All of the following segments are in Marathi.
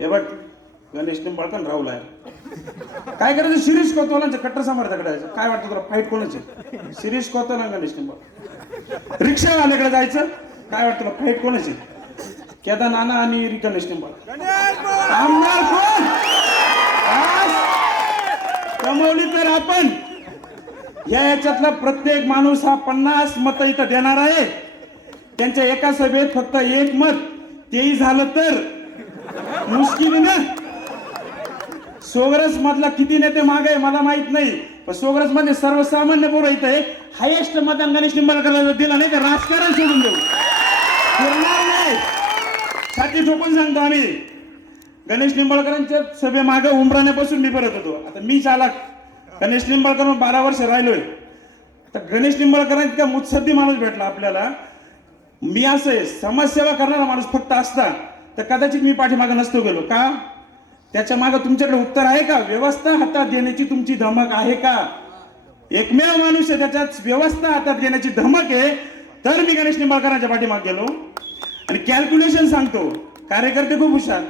हे बघ गणेश निंबाळकर राहुल आहे. काय करायचं? शिरीष कोतवालांचं कट्टर समर्थाकडे जायचं काय वाटतं तुला? फाईट कोणाची? शिरीष कोतवाल गणेश निंबाळ रिक्षावाल्याकडे जायचं. काय वाटतं तुला? फाईट कोणाची? केदा नाना आणि गणेश निंबाळ आमदार कोण? कमवली तर आपण. या याच्यातला प्रत्येक माणूस हा पन्नास मत इथं देणार आहे. त्यांच्या एका सभेत फक्त एक मत. तेही झालं तर मुश्किलीनं. सोग्रस मधला किती नेते माग आहे मला माहीत नाही. पण सोग्रसमध्ये सर्वसामान्य पोरं इथं आहे. हायेस्ट मतदान गणेश निंबाळकरला दिला नाही तर राजकारण सोडून देऊ. फिरणार नाही. साठी ठोकून सांगतो आम्ही. गणेश निंबाळकरांच्या सभे मागे उमराण्यापासून मी परत होतो. आता मी चालक. गणेश निंबाळकर बारा वर्ष राहिलोय. आता गणेश निंबाळकर त्या मुत्सद्दी माणूस भेटला आपल्याला. मी असं आहे समाजसेवा करणारा माणूस फक्त असता. तर कदाचित मी पाठीमागं नसतो गेलो. का? त्याच्या मागं तुमच्याकडे उत्तर आहे का? व्यवस्था हातात घेण्याची तुमची धमक आहे का? एकमेव माणूस आहे त्याच्यात व्यवस्था हातात घेण्याची धमक आहे. तर मी गणेश निंबाळकरांच्या पाठीमाग गेलो. आणि कॅल्क्युलेशन सांगतो. कार्यकर्ते खूप हुशार.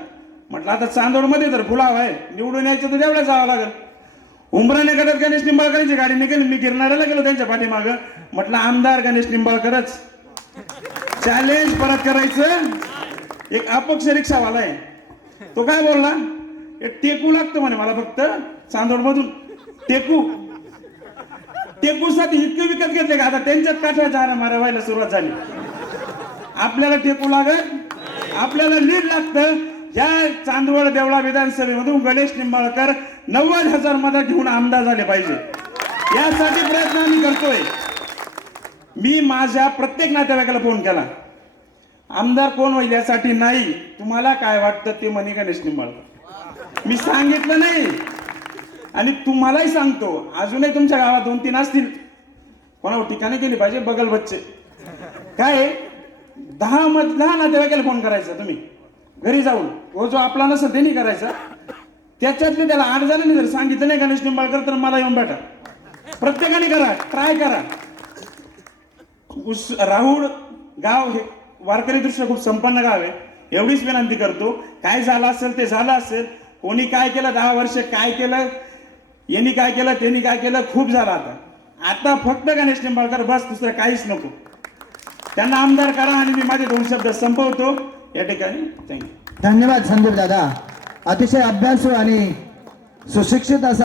म्हटलं आता चांदोडमध्ये जर फुलाव आहे. निवडून यायचं तर तेवढ्या जावं लागेल. उमराने करत गणेश निंबाळकरांची गाडी निघेल. मी गिरणाऱ्याला गेलो त्यांच्या पाठीमागं. म्हटलं आमदार गणेश निंबाळकरच. चॅलेंज परत करायचं. एक अपक्ष रिक्षावाला आहे. तो काय बोलला? टेकू लागतं म्हणे मला फक्त चांदोड मधून टेकू. टेकूसाठी इतके विकत घेतले का? आता त्यांच्यात काठ्या मारा व्हायला सुरुवात झाली. आपल्याला टेकू लागत आपल्याला लीड लागतं? या चांदवड देवळा विधानसभेमधून गणेश निंबाळकर नव्वद हजार मदत घेऊन आमदार झाले पाहिजे. यासाठी प्रयत्न आम्ही करतोय. मी माझ्या प्रत्येक नातेवाईकाला फोन केला. आमदार कोण होईल यासाठी नाही. तुम्हाला काय वाटतं ते मनी गणेश निंबाळकर. मी सांगितलं नाही. आणि तुम्हालाही सांगतो अजूनही तुमच्या गावात दोन तीन असतील. कोणावर ठिकाणी केली पाहिजे बगल बच्चे. काय? दहा मत दहा नातेवाईकाला फोन करायचा तुम्ही. घरी जाऊन. तो जो आपला नसेल ते नाही करायचा. त्याच्यातले त्याला आठ जणांनी जर सांगितलं नाही गणेश निंबाळकर तर मला येऊन भेटा. प्रत्येकाने करा ट्राय करा. उस राहुल गाव हे वारकरी दृश्य खूप संपन्न गाव आहे. एवढीच विनंती करतो काय झालं असेल ते झालं असेल. कोणी काय केलं दहा वर्ष काय केलं यांनी काय केलं त्यांनी काय केलं खूप झालं आता. आता फक्त गणेश निंबाळकर बस दुसरं काहीच नको. त्यांना आमदार करा आणि मी माझे दोन शब्द संपवतो. या ठिकाणी थँक्यू धन्यवाद संदीप दादा. अतिशय अभ्यासू आणि सुशिक्षित असा